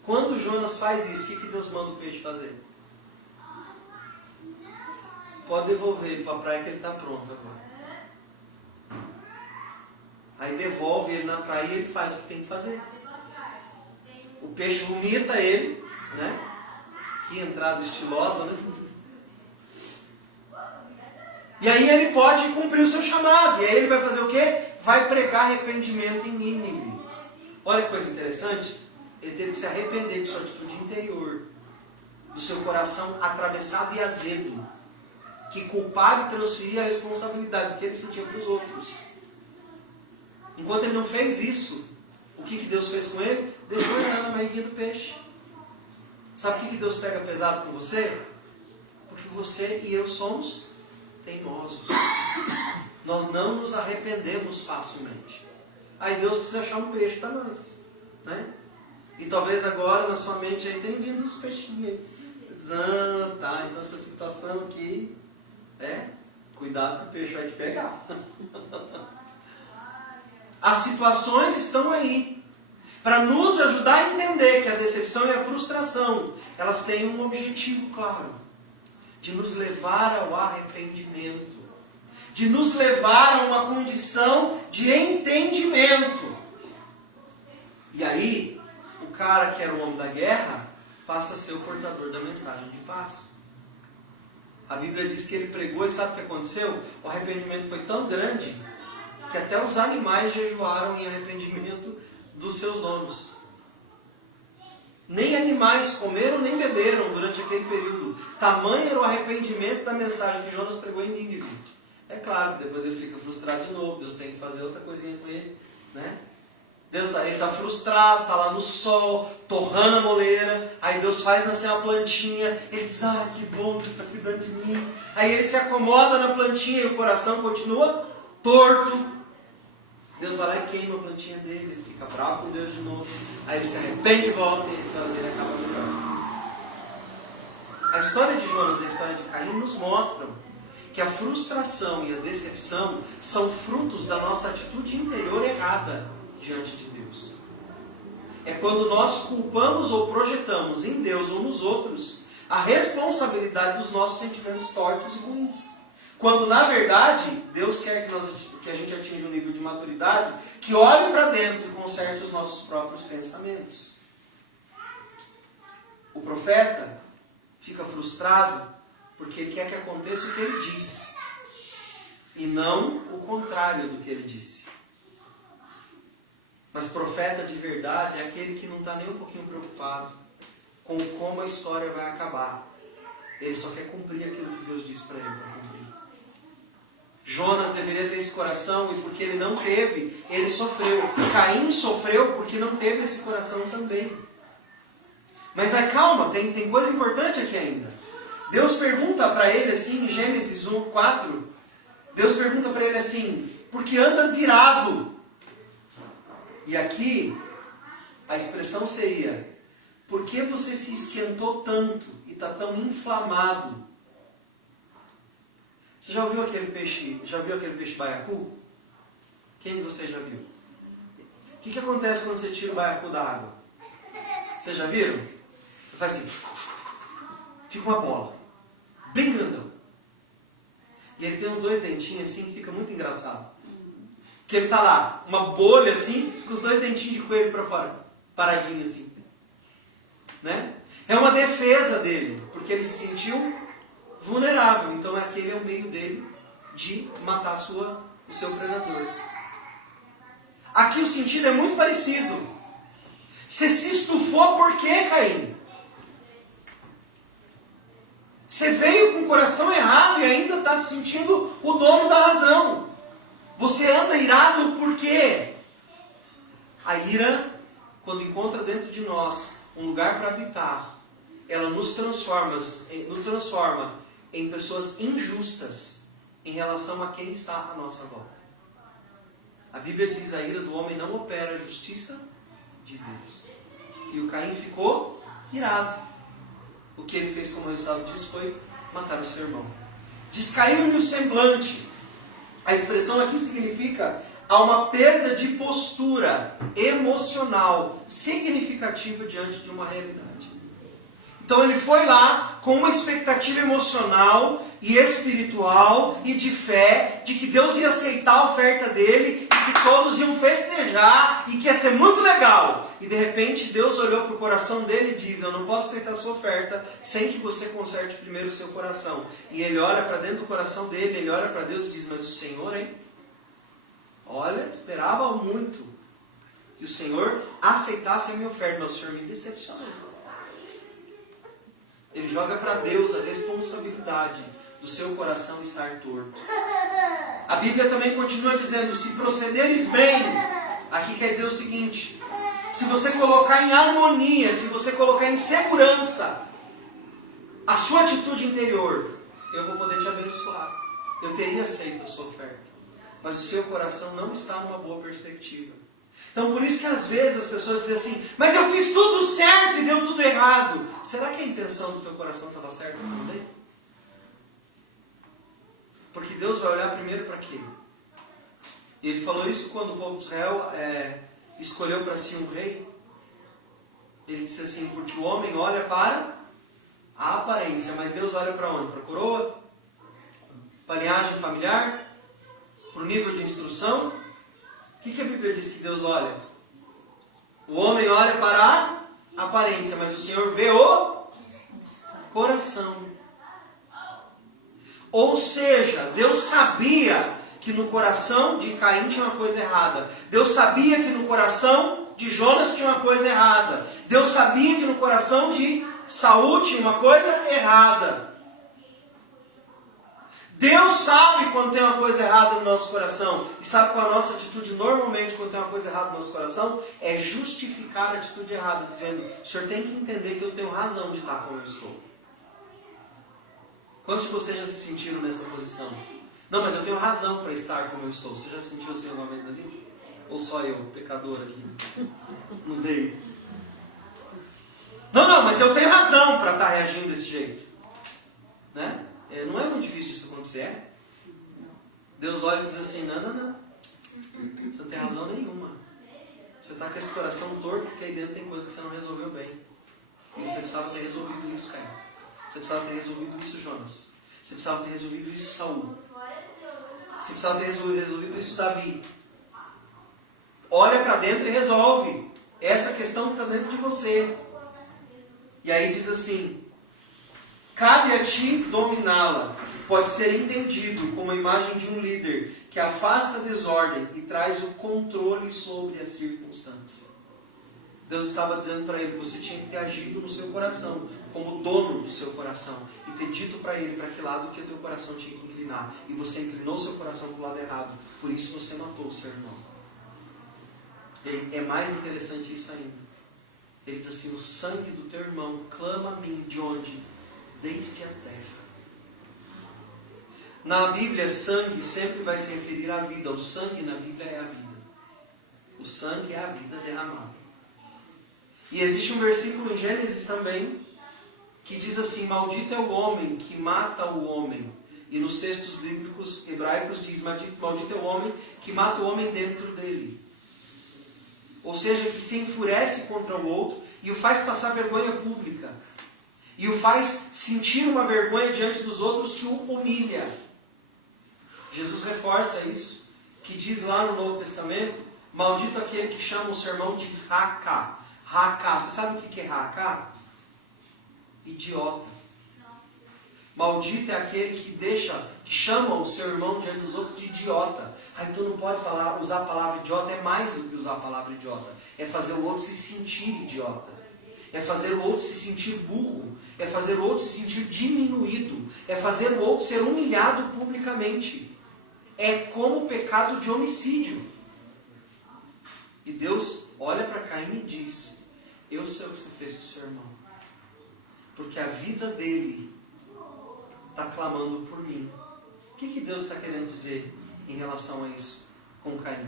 Quando Jonas faz isso, o que Deus manda o peixe fazer? Pode devolver ele para a praia que ele está pronto agora. Aí devolve ele na praia e ele faz o que tem que fazer. O peixe vomita ele, né? Que entrada estilosa, né? E aí ele pode cumprir o seu chamado. E aí ele vai fazer o quê? Vai pregar arrependimento em Nínive. Olha que coisa interessante. Ele teve que se arrepender de sua atitude interior. Do seu coração atravessado e azedo. Que culpava e transferia a responsabilidade que ele sentia para os outros. Enquanto ele não fez isso, o que Deus fez com ele? Deixou ele na barriguinha do peixe. Sabe por que Deus pega pesado com você? Porque você e eu somos teimosos. Nós não nos arrependemos facilmente. Aí Deus precisa achar um peixe para nós, né? E talvez agora na sua mente aí tem vindo uns peixinhos aí. Tá, então essa situação aqui cuidado que o peixe vai te pegar. As situações estão aí para nos ajudar a entender que a decepção e a frustração, elas têm um objetivo claro, de nos levar ao arrependimento, de nos levar a uma condição de entendimento. E aí, o cara que era o homem da guerra, passa a ser o portador da mensagem de paz. A Bíblia diz que ele pregou e sabe o que aconteceu? O arrependimento foi tão grande que até os animais jejuaram em arrependimento dos seus donos. Nem animais comeram nem beberam durante aquele período. Tamanho era o arrependimento da mensagem que Jonas pregou em Nínive. É claro que depois ele fica frustrado de novo. Deus tem que fazer outra coisinha com ele, né? Ele está frustrado, está lá no sol, torrando a moleira. Aí Deus faz nascer uma plantinha. Ele diz, que bom, Deus está cuidando de mim. Aí ele se acomoda na plantinha e o coração continua torto. Deus vai lá e queima a plantinha dele. Ele fica bravo com Deus de novo. Aí ele se arrepende e volta e a história dele acaba melhor. A história de Jonas e a história de Caim nos mostram que a frustração e a decepção são frutos da nossa atitude interior errada diante de Deus. É quando nós culpamos ou projetamos em Deus ou nos outros a responsabilidade dos nossos sentimentos tortos e ruins. Quando, na verdade, Deus quer que a gente atinja um nível de maturidade que olhe para dentro e conserte os nossos próprios pensamentos. O profeta fica frustrado porque ele quer que aconteça o que ele diz e não o contrário do que ele disse. Mas profeta de verdade é aquele que não está nem um pouquinho preocupado com como a história vai acabar. Ele só quer cumprir aquilo que Deus disse para ele para cumprir. Jonas deveria ter esse coração e porque ele não teve, ele sofreu. Caim sofreu porque não teve esse coração também. Mas aí, calma, tem coisa importante aqui ainda. Deus pergunta para ele assim, em Gênesis 1:4, Deus pergunta para ele assim, por que andas irado? E aqui, a expressão seria, por que você se esquentou tanto e está tão inflamado? Você já viu aquele peixe baiacu? Quem de vocês já viu? O que acontece quando você tira o baiacu da água? Vocês já viram? Ele faz assim, fica uma bola, bem grandão. E ele tem uns 2 dentinhos assim, que fica muito engraçado. Que ele tá lá, uma bolha assim, com os 2 dentinhos de coelho para fora, paradinho assim. Né? É uma defesa dele, porque ele se sentiu vulnerável. Então aquele é o meio dele de matar o seu predador. Aqui o sentido é muito parecido. Você se estufou por quê, Caim? Você veio com o coração errado e ainda está se sentindo o dono da razão. Você anda irado por quê? A ira, quando encontra dentro de nós um lugar para habitar, ela nos transforma em pessoas injustas em relação a quem está à nossa volta. A Bíblia diz, a ira do homem não opera a justiça de Deus. E o Caim ficou irado. O que ele fez como resultado disso foi matar o seu irmão. Descaiu-lhe o semblante. A expressão aqui significa há uma perda de postura emocional significativa diante de uma realidade. Então ele foi lá com uma expectativa emocional e espiritual e de fé, de que Deus ia aceitar a oferta dele, e que todos iam festejar, e que ia ser muito legal. E de repente Deus olhou para o coração dele e diz, eu não posso aceitar a sua oferta sem que você conserte primeiro o seu coração. E ele olha para dentro do coração dele, ele olha para Deus e diz, mas o Senhor, hein? Olha, esperava muito que o Senhor aceitasse a minha oferta, mas o Senhor me decepcionou. Ele joga para Deus a responsabilidade do seu coração estar torto. A Bíblia também continua dizendo, se procederes bem, aqui quer dizer o seguinte, se você colocar em harmonia, se você colocar em segurança a sua atitude interior, eu vou poder te abençoar. Eu teria aceito a sua oferta. Mas o seu coração não está numa boa perspectiva. Então por isso que às vezes as pessoas dizem assim, mas eu fiz tudo certo e deu tudo errado. Será que a intenção do teu coração estava certa também? Porque Deus vai olhar primeiro para quê? E ele falou isso quando o povo de Israel escolheu para si um rei. Ele disse assim, porque o homem olha para a aparência, mas Deus olha para onde? Para a coroa? Para a linhagem familiar? Para o nível de instrução? O que a Bíblia diz que Deus olha? O homem olha para a aparência, mas o Senhor vê o coração. Ou seja, Deus sabia que no coração de Caim tinha uma coisa errada. Deus sabia que no coração de Jonas tinha uma coisa errada. Deus sabia que no coração de Saul tinha uma coisa errada. Deus sabe quando tem uma coisa errada no nosso coração. E sabe qual a nossa atitude normalmente quando tem uma coisa errada no nosso coração? É justificar a atitude errada, dizendo, o senhor tem que entender que eu tenho razão de estar como eu estou. Quantos de vocês já se sentiram nessa posição? Não, mas eu tenho razão para estar como eu estou. Você já se sentiu assim alguma vez na vida? Ou só eu, pecador aqui, no meio? Não, mas eu tenho razão para estar reagindo desse jeito. Né? Não é muito difícil isso acontecer. Deus olha e diz assim, não. Você não tem razão nenhuma. Você está com esse coração torto porque aí dentro tem coisa que você não resolveu bem. E você precisava ter resolvido isso, Caim. Você precisava ter resolvido isso, Jonas. Você precisava ter resolvido isso, Saul. Você precisava ter resolvido isso, Davi. Olha para dentro e resolve. Essa questão que está dentro de você. E aí diz assim, cabe a ti dominá-la. Pode ser entendido como a imagem de um líder que afasta a desordem e traz o controle sobre a circunstância. Deus estava dizendo para ele, você tinha que ter agido no seu coração, como dono do seu coração, e ter dito para ele para que lado que o teu coração tinha que inclinar. inclinar. E você inclinou seu coração para o lado errado. Por isso você matou o seu irmão. E é mais interessante isso ainda. Ele diz assim: o sangue do teu irmão clama a mim de onde? Desde a terra. Na Bíblia, sangue sempre vai se referir à vida. O sangue na Bíblia é a vida. O sangue é a vida derramada. E existe um versículo em Gênesis também que diz assim: maldito é o homem que mata o homem. E nos textos bíblicos hebraicos diz: maldito é o homem que mata o homem dentro dele. Ou seja, que se enfurece contra o outro e o faz passar vergonha pública. E o faz sentir uma vergonha diante dos outros que o humilha. Jesus reforça isso, que diz lá no Novo Testamento: maldito aquele que chama o seu irmão de Raca. Raca, você sabe o que é Raca? Idiota. Maldito é aquele que chama o seu irmão diante dos outros de idiota. Então não pode usar a palavra idiota, é mais do que usar a palavra idiota. É fazer o outro se sentir idiota. É fazer o outro se sentir burro. É fazer o outro se sentir diminuído. É fazer o outro ser humilhado publicamente. É como o pecado de homicídio. E Deus olha para Caim e diz: eu sei o que você fez com o seu irmão. Porque a vida dele está clamando por mim. O que Deus está querendo dizer em relação a isso com Caim?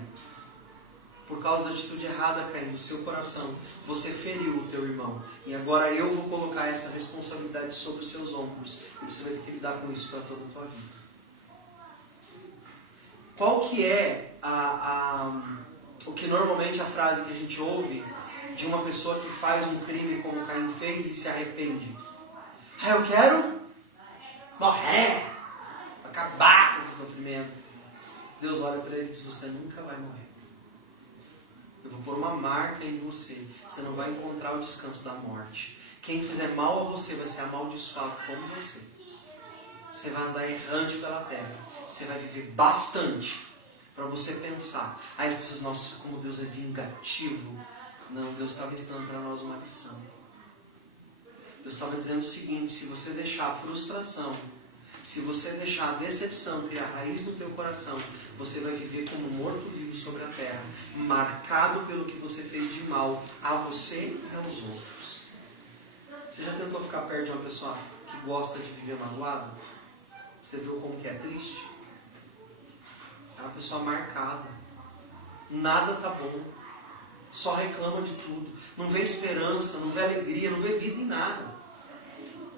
Por causa da atitude errada, Caim, do seu coração, você feriu o teu irmão. E agora eu vou colocar essa responsabilidade sobre os seus ombros. E você vai ter que lidar com isso para toda a tua vida. Qual que é o que normalmente a frase que a gente ouve de uma pessoa que faz um crime como Caim fez e se arrepende? Eu quero morrer, acabar com esse sofrimento. Deus olha para ele e diz: você nunca vai morrer. Eu vou pôr uma marca em você. Você não vai encontrar o descanso da morte. Quem fizer mal a você vai ser amaldiçoado como você. Você vai andar errante pela terra. Você vai viver bastante para você pensar: as pessoas, nossa, como Deus é vingativo. Não, Deus estava ensinando para nós uma lição. Deus estava dizendo o seguinte: se você deixar a frustração, se você deixar a decepção criar raiz no teu coração, você vai viver como morto-vivo sobre a terra, marcado pelo que você fez de mal a você e aos outros. Você já tentou ficar perto de uma pessoa que gosta de viver magoada? Você viu como que é triste? É uma pessoa marcada. Nada tá bom. Só reclama de tudo. Não vê esperança, não vê alegria, não vê vida em nada.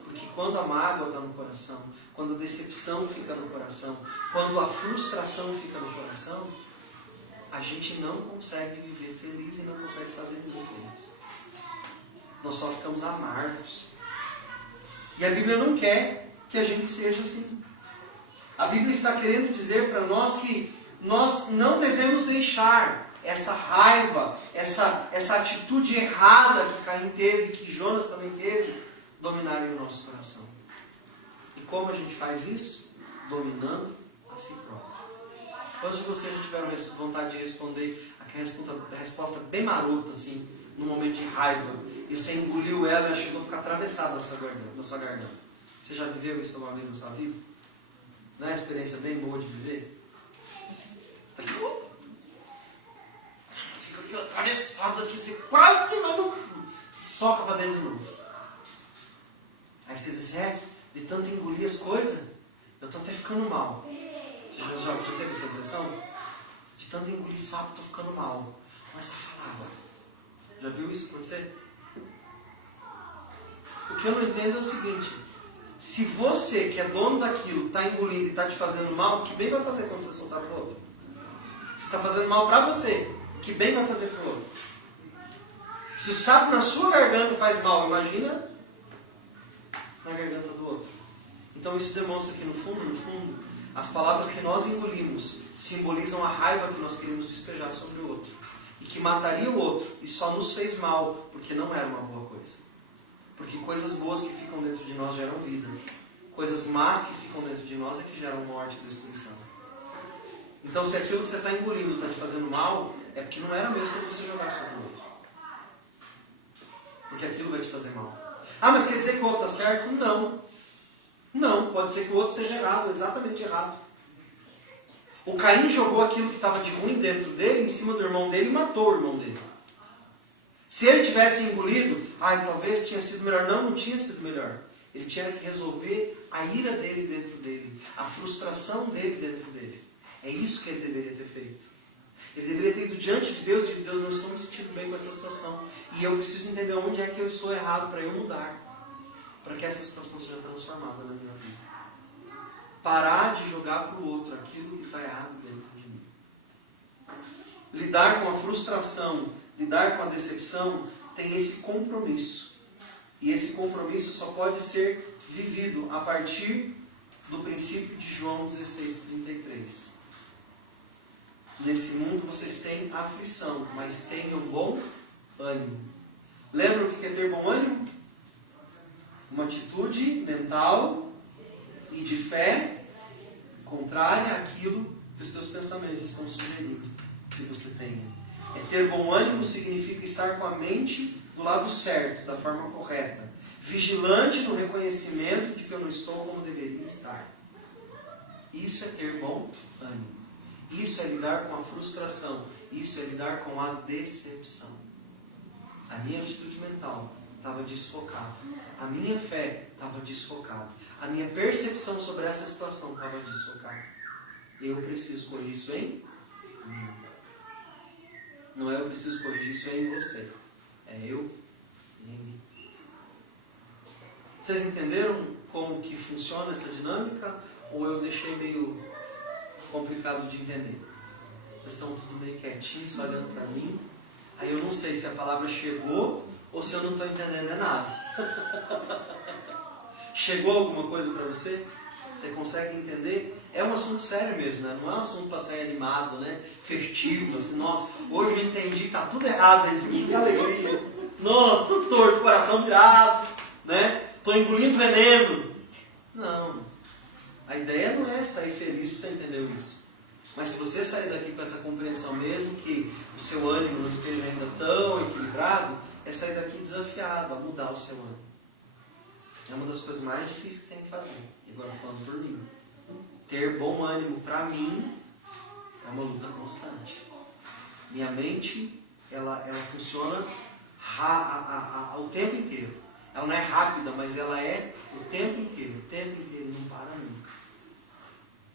Porque quando a mágoa está no coração, quando a decepção fica no coração, quando a frustração fica no coração, a gente não consegue viver feliz e não consegue fazer ninguém feliz. Nós só ficamos amargos. E a Bíblia não quer que a gente seja assim. A Bíblia está querendo dizer para nós que nós não devemos deixar essa raiva, essa atitude errada que Caim teve, que Jonas também teve, dominarem o nosso coração. E como a gente faz isso? Dominando a si próprio. Quantos de vocês já tiveram vontade de responder aquela resposta bem marota, assim, num momento de raiva, e você engoliu ela e ela chegou a ficar atravessada na sua garganta? Você já viveu isso uma vez na sua vida? Não é uma experiência bem boa de viver? Fica aquilo atravessado aqui, você quase não soca para dentro de novo. Aí você diz: de tanto engolir as coisas, eu estou até ficando mal. Você já teve essa impressão? De tanto engolir sapo, estou ficando mal. Começa a falar agora. Já viu isso acontecer? O que eu não entendo é o seguinte: se você, que é dono daquilo, está engolindo e está te fazendo mal, que bem vai fazer quando você soltar para o outro? Você está fazendo mal para você, que bem vai fazer para o outro? Se o sapo na sua garganta faz mal, imagina na garganta do outro. Então isso demonstra que no fundo, as palavras que nós engolimos simbolizam a raiva que nós queremos despejar sobre o outro. E que mataria o outro e só nos fez mal porque não era uma boa coisa. Porque coisas boas que ficam dentro de nós geram vida. Coisas más que ficam dentro de nós é que geram morte e destruição. Então se aquilo que você está engolindo está te fazendo mal, é porque não era mesmo para você jogar sobre o outro. Porque aquilo vai te fazer mal. Mas quer dizer que o outro está certo? Não. Não, pode ser que o outro seja errado, exatamente errado. O Caim jogou aquilo que estava de ruim dentro dele, em cima do irmão dele, e matou o irmão dele. Se ele tivesse engolido, talvez tinha sido melhor. Não tinha sido melhor. Ele tinha que resolver a ira dele dentro dele, a frustração dele dentro dele. É isso que ele deveria ter feito. Ele deveria ter ido diante de Deus e de Deus, não estou me sentindo bem com essa situação. E eu preciso entender onde é que eu estou errado para eu mudar. Para que essa situação seja transformada na minha vida. Parar de jogar para o outro aquilo que está errado dentro de mim. Lidar com a frustração, lidar com a decepção, tem esse compromisso. E esse compromisso só pode ser vivido a partir do princípio de João 16:33. Nesse mundo vocês têm aflição, mas tenham bom ânimo. Lembra o que é ter bom ânimo? Uma atitude mental e de fé contrária àquilo que os teus pensamentos estão sugerindo que você tenha. Ter bom ânimo significa estar com a mente do lado certo, da forma correta. Vigilante no reconhecimento de que eu não estou como deveria estar. Isso é ter bom ânimo. Isso é lidar com a frustração. Isso é lidar com a decepção. A minha atitude mental estava desfocada. A minha fé estava desfocada. A minha percepção sobre essa situação estava desfocada. Eu preciso corrigir isso em mim. Não é eu preciso corrigir isso em você. É eu e em mim. Vocês entenderam como que funciona essa dinâmica? Ou eu deixei meio complicado de entender? Vocês estão tudo meio quietinhos, só olhando para mim. Aí eu não sei se a palavra chegou ou se eu não estou entendendo nada. Chegou alguma coisa para você? Você consegue entender? É um assunto sério mesmo, né? Não é um assunto para ser animado, né? Festivo, assim, nossa, hoje eu entendi que está tudo errado dentro de mim, que alegria. Nossa, tudo torto, coração virado, né? Estou engolindo veneno. Não. A ideia não é sair feliz porque você entendeu isso. Mas se você sair daqui com essa compreensão mesmo, que o seu ânimo não esteja ainda tão equilibrado, é sair daqui desafiado a mudar o seu ânimo. É uma das coisas mais difíceis que tem que fazer. E agora falando por mim. Ter bom ânimo para mim é uma luta constante. Minha mente, ela funciona o tempo inteiro. Ela não é rápida, mas ela é o tempo inteiro. O tempo inteiro, não para nunca.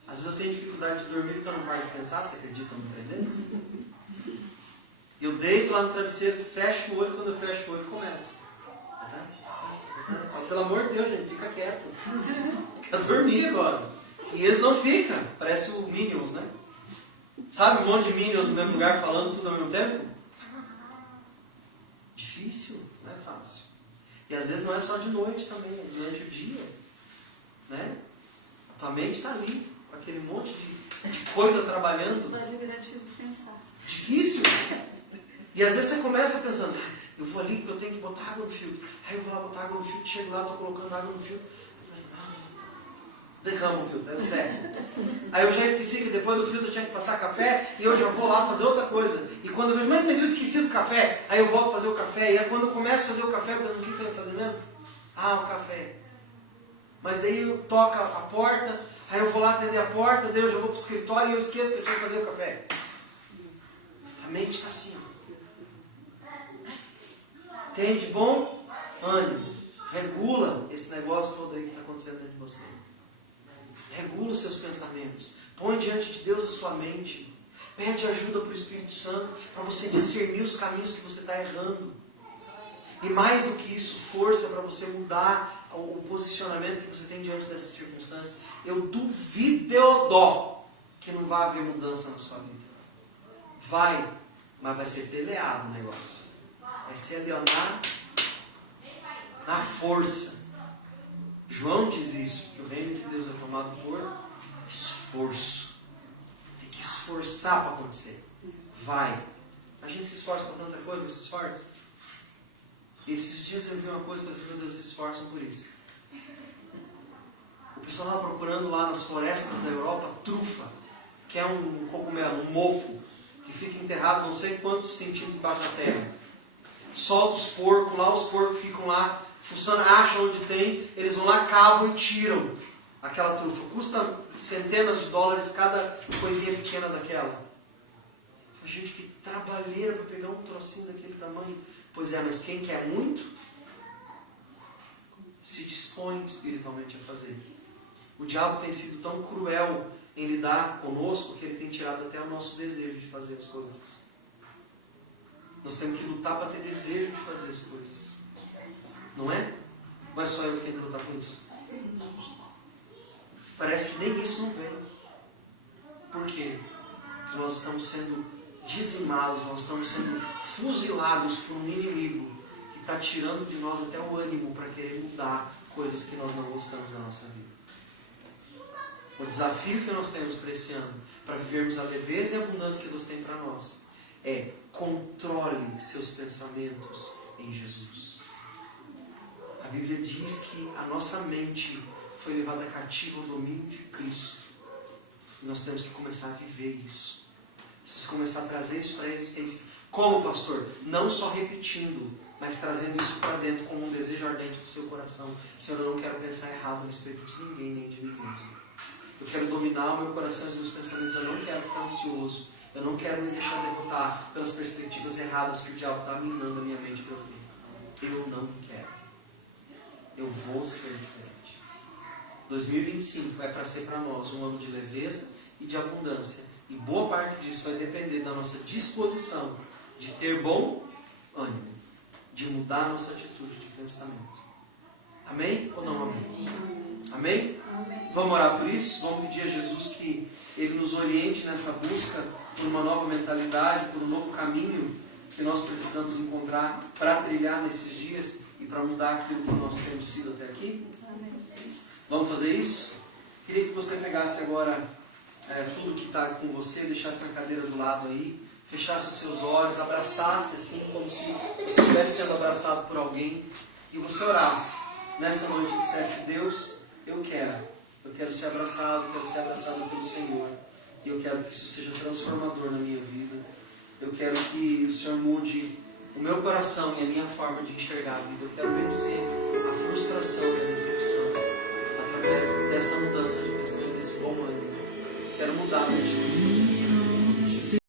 Às vezes eu tenho dificuldade de dormir porque eu não paro de pensar. Você acredita num trem desse? Eu deito lá no travesseiro, fecho o olho. Quando eu fecho o olho, começa. Pelo amor de Deus, gente, fica quieto. Fica dormir agora. E eles não ficam. Parece o Minions, né? Sabe um monte de Minions no mesmo lugar falando tudo ao mesmo tempo? Difícil, não é fácil. E às vezes não é só de noite também, é durante o dia. Né? A tua mente está ali, com aquele monte de coisa trabalhando. É difícil de pensar. Difícil. E às vezes você começa pensando, eu vou ali porque eu tenho que botar água no filtro. Aí eu vou lá botar água no filtro, chego lá, estou colocando água no filtro. Derrama o filtro, é sério. Aí eu já esqueci que depois do filtro eu tinha que passar café e eu já vou lá fazer outra coisa. E quando eu vejo, mas eu esqueci do café, aí eu volto a fazer o café. E aí quando eu começo a fazer o café, eu penso, o que eu ia fazer mesmo? O café. Mas daí eu toco a porta, aí eu vou lá atender a porta, daí eu já vou para o escritório e eu esqueço que eu tinha que fazer o café. A mente está assim. Tem de bom ânimo. Regula esse negócio todo aí que está acontecendo dentro de você. Regula os seus pensamentos. Põe diante de Deus a sua mente. Pede ajuda para o Espírito Santo para você discernir os caminhos que você está errando. E mais do que isso, força para você mudar o posicionamento que você tem diante dessas circunstâncias. Eu duvido que não vai haver mudança na sua vida. Vai, mas vai ser peleado o negócio. Vai ser leonar na força. João diz isso, que o reino de Deus é tomado por esforço. Tem que esforçar para acontecer. Vai. A gente se esforça para tanta coisa, se esforça. Esses dias eu vi uma coisa e falei assim, meu Deus, se esforçam por isso. O pessoal estava procurando lá nas florestas da Europa trufa, que é um cogumelo, um mofo, que fica enterrado não sei quantos centímetros debaixo da terra. Solta os porcos, lá os porcos ficam lá, fuçando, acham onde tem, eles vão lá, cavam e tiram. Aquela trufa custa centenas de dólares cada coisinha pequena daquela. Gente, que trabalheira para pegar um trocinho daquele tamanho. Pois é, mas quem quer muito, se dispõe espiritualmente a fazer. O diabo tem sido tão cruel em lidar conosco que ele tem tirado até o nosso desejo de fazer as coisas. Nós temos que lutar para ter desejo de fazer as coisas. Não é? Não é só eu que tenho que lutar com isso. Parece que nem isso não vem. Por quê? Porque nós estamos sendo dizimados, nós estamos sendo fuzilados por um inimigo que está tirando de nós até o ânimo para querer mudar coisas que nós não gostamos da nossa vida. O desafio que nós temos para esse ano, para vivermos a leveza e a abundância que Deus tem para nós, é controle seus pensamentos em Jesus. A Bíblia diz que a nossa mente foi levada cativa ao domínio de Cristo. E nós temos que começar a viver isso. Precisamos começar a trazer isso para a existência. Como, pastor? Não só repetindo, mas trazendo isso para dentro como um desejo ardente do seu coração. Senhor, eu não quero pensar errado a respeito de ninguém, nem de mim mesmo. Eu quero dominar o meu coração e os meus pensamentos. Eu não quero ficar ansioso. Eu não quero me deixar derrotar pelas perspectivas erradas que o diabo está minando a minha mente para eu ter. Eu não quero. Eu vou ser diferente. 2025 é para ser para nós um ano de leveza e de abundância. E boa parte disso vai depender da nossa disposição de ter bom ânimo, de mudar a nossa atitude de pensamento. Amém ou não amém? Amém? Vamos orar por isso? Vamos pedir a Jesus que Ele nos oriente nessa busca por uma nova mentalidade, por um novo caminho que nós precisamos encontrar para trilhar nesses dias e para mudar aquilo que nós temos sido até aqui? Vamos fazer isso? Queria que você pegasse agora tudo que está com você, deixasse na cadeira do lado aí, fechasse os seus olhos, abraçasse assim, como se você estivesse sendo abraçado por alguém, e você orasse. Nessa noite dissesse: Deus, eu quero ser abraçado, quero ser abraçado pelo Senhor, e eu quero que isso seja transformador na minha vida. Eu quero que o Senhor mude o meu coração e a minha forma de enxergar a vida. Eu quero vencer a frustração e a decepção através dessa mudança de pensamento, desse bom ânimo. Quero mudar a minha atitude de pensamento.